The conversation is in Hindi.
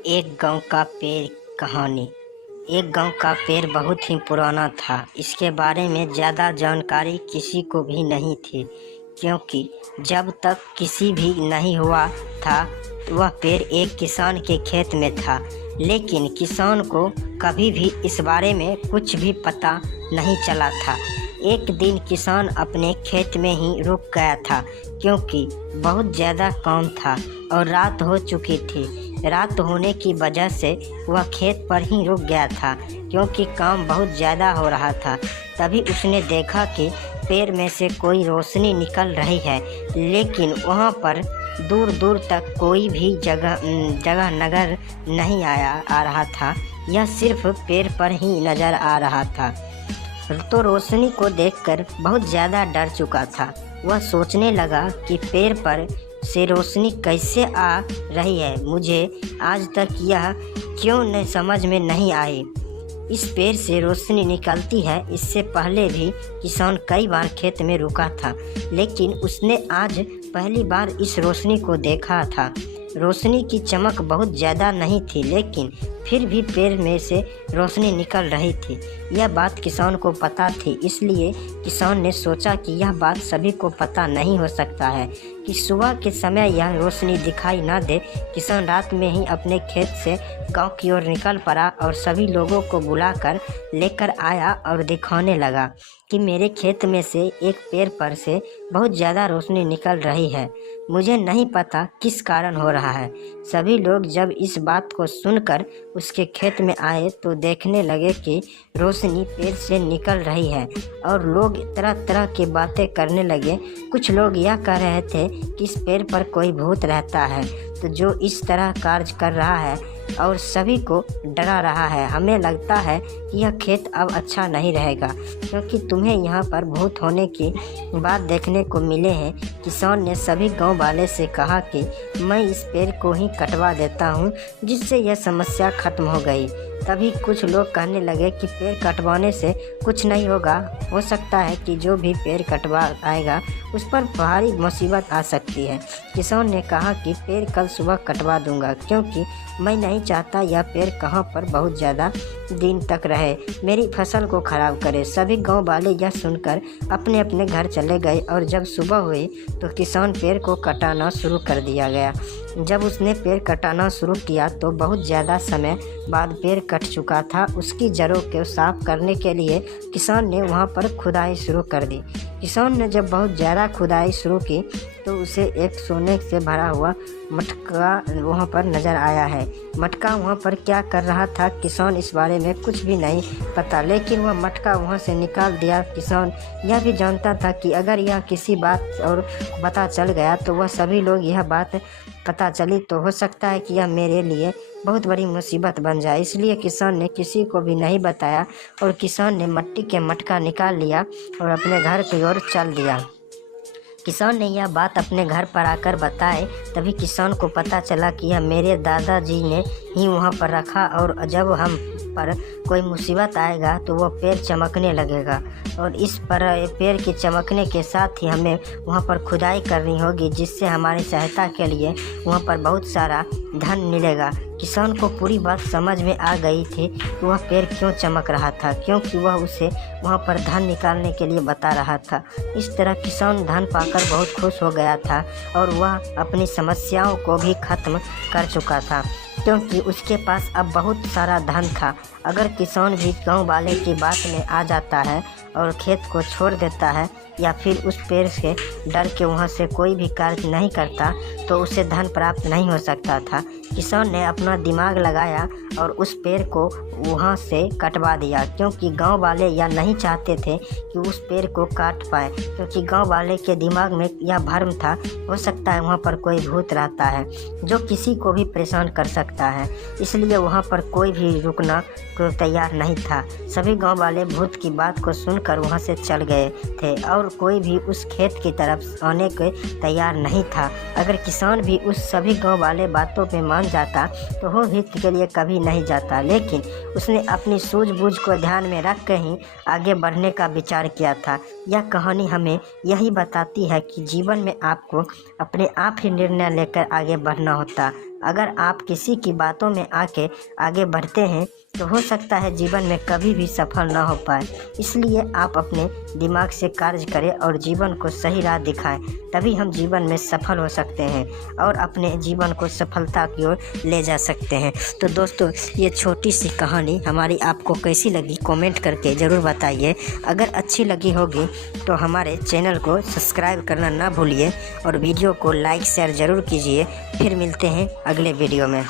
एक गांव का पेड़ कहानी। एक गांव का पेड़ बहुत ही पुराना था। इसके बारे में ज़्यादा जानकारी किसी को भी नहीं थी, क्योंकि जब तक किसी भी नहीं हुआ था वह पेड़ एक किसान के खेत में था। लेकिन किसान को कभी भी इस बारे में कुछ भी पता नहीं चला था। एक दिन किसान अपने खेत में ही रुक गया था, क्योंकि बहुत ज़्यादा काम था और रात हो चुकी थी। रात होने की वजह से वह खेत पर ही रुक गया था, क्योंकि काम बहुत ज़्यादा हो रहा था। तभी उसने देखा कि पेड़ में से कोई रोशनी निकल रही है, लेकिन वहाँ पर दूर दूर तक कोई भी जगह नज़र नहीं आ रहा था। यह सिर्फ पेड़ पर ही नज़र आ रहा था। तो रोशनी को देखकर बहुत ज़्यादा डर चुका था। वह सोचने लगा कि पेड़ पर से रोशनी कैसे आ रही है, मुझे आज तक यह क्यों न समझ में नहीं आई। इस पेड़ से रोशनी निकलती है, इससे पहले भी किसान कई बार खेत में रुका था, लेकिन उसने आज पहली बार इस रोशनी को देखा था। रोशनी की चमक बहुत ज़्यादा नहीं थी, लेकिन फिर भी पेड़ में से रोशनी निकल रही थी। यह बात किसान को पता थी, इसलिए किसान ने सोचा कि यह बात सभी को पता नहीं हो सकता है कि सुबह के समय यह रोशनी दिखाई न दे। किसान रात में ही अपने खेत से गांव की ओर निकल पड़ा और सभी लोगों को बुलाकर लेकर आया और दिखाने लगा कि मेरे खेत में से एक पेड़ पर से बहुत ज़्यादा रोशनी निकल रही है। मुझे नहीं पता किस कारण हो रहा है। सभी लोग जब इस बात को सुनकर उसके खेत में आए तो देखने लगे कि रोशनी पेड़ से निकल रही है, और लोग तरह तरह की बातें करने लगे। कुछ लोग यह कह रहे थे कि इस पेड़ पर कोई भूत रहता है, तो जो इस तरह कार्य कर रहा है और सभी को डरा रहा है। हमें लगता है कि यह खेत अब अच्छा नहीं रहेगा, क्योंकि तुम्हें यहाँ पर भूत होने की बात देखने को मिले हैं। किसान ने सभी गांव वाले से कहा कि मैं इस पेड़ को ही कटवा देता हूँ, जिससे यह समस्या खत्म हो गई। तभी कुछ लोग कहने लगे कि पेड़ कटवाने से कुछ नहीं होगा, हो सकता है कि जो भी पेड़ कटवा आएगा उस पर भारी मुसीबत आ सकती है। किसान ने कहा कि पेड़ कल सुबह कटवा दूंगा, क्योंकि मैं नहीं चाहता यह पेड़ कहाँ पर बहुत ज़्यादा दिन तक रहे, मेरी फसल को ख़राब करे। सभी गांव वाले यह सुनकर अपने अपने घर चले गए, और जब सुबह हुई तो किसान पेड़ को कटाना शुरू कर दिया गया। जब उसने पेड़ कटाना शुरू किया तो बहुत ज़्यादा समय बाद पेड़ कट चुका था। उसकी जड़ों को साफ करने के लिए किसान ने वहाँ पर खुदाई शुरू कर दी। किसान ने जब बहुत ज़्यादा खुदाई शुरू की तो उसे एक सोने से भरा हुआ मटका वहाँ पर नज़र आया है। मटका वहाँ पर क्या कर रहा था, किसान इस बारे में कुछ भी नहीं पता, लेकिन वह मटका वहाँ से निकाल दिया। किसान यह भी जानता था कि अगर यह किसी बात और पता चल गया तो वह सभी लोग यह बात पता चली तो हो सकता है कि यह मेरे लिए बहुत बड़ी मुसीबत बन जाए। इसलिए किसान ने किसी को भी नहीं बताया, और किसान ने मिट्टी के मटका निकाल लिया और अपने घर की ओर चल दिया। किसान ने यह बात अपने घर पर आकर बताए, तभी किसान को पता चला कि यह मेरे दादाजी ने ही वहाँ पर रखा, और जब हम पर कोई मुसीबत आएगा तो वह पेड़ चमकने लगेगा, और इस पर पेड़ के चमकने के साथ ही हमें वहाँ पर खुदाई करनी होगी, जिससे हमारी सहायता के लिए वहाँ पर बहुत सारा धन मिलेगा। किसान को पूरी बात समझ में आ गई थी कि वह पेड़ क्यों चमक रहा था, क्योंकि वह उसे वहाँ पर धन निकालने के लिए बता रहा था। इस तरह किसान धन पाकर बहुत खुश हो गया था, और वह अपनी समस्याओं को भी ख़त्म कर चुका था, क्योंकि उसके पास अब बहुत सारा धन था। अगर किसान भी गांव वाले की बात में आ जाता है और खेत को छोड़ देता है, या फिर उस पेड़ से डर के वहाँ से कोई भी कार्य नहीं करता, तो उसे धन प्राप्त नहीं हो सकता था। किसान ने अपना दिमाग लगाया और उस पेड़ को वहाँ से कटवा दिया, क्योंकि गांव वाले यह नहीं चाहते थे कि उस पेड़ को काट पाए, क्योंकि गांव वाले के दिमाग में यह भ्रम था, हो सकता है वहाँ पर कोई भूत रहता है जो किसी को भी परेशान कर सकता है। इसलिए वहाँ पर कोई भी रुकना को तैयार नहीं था। सभी गांव वाले भूत की बात को सुनकर वहाँ से चल गए थे, और कोई भी उस खेत की तरफ आने के तैयार नहीं था। अगर किसान भी उस सभी गांव वाले बातों पे मान जाता तो वो भीत के लिए कभी नहीं जाता, लेकिन उसने अपनी सूझबूझ को ध्यान में रख कर ही आगे बढ़ने का विचार किया था। यह कहानी हमें यही बताती है कि जीवन में आपको अपने आप ही निर्णय लेकर आगे बढ़ना होता, अगर आप किसी की बातों में आके आगे बढ़ते हैं तो हो सकता है जीवन में कभी भी सफल ना हो पाए। इसलिए आप अपने दिमाग से कार्य करें और जीवन को सही राह दिखाएं, तभी हम जीवन में सफल हो सकते हैं और अपने जीवन को सफलता की ओर ले जा सकते हैं। तो दोस्तों, ये छोटी सी कहानी हमारी आपको कैसी लगी कमेंट करके ज़रूर बताइए। अगर अच्छी लगी होगी तो हमारे चैनल को सब्सक्राइब करना ना भूलिए और वीडियो को लाइक शेयर ज़रूर कीजिए। फिर मिलते हैं अगले वीडियो में।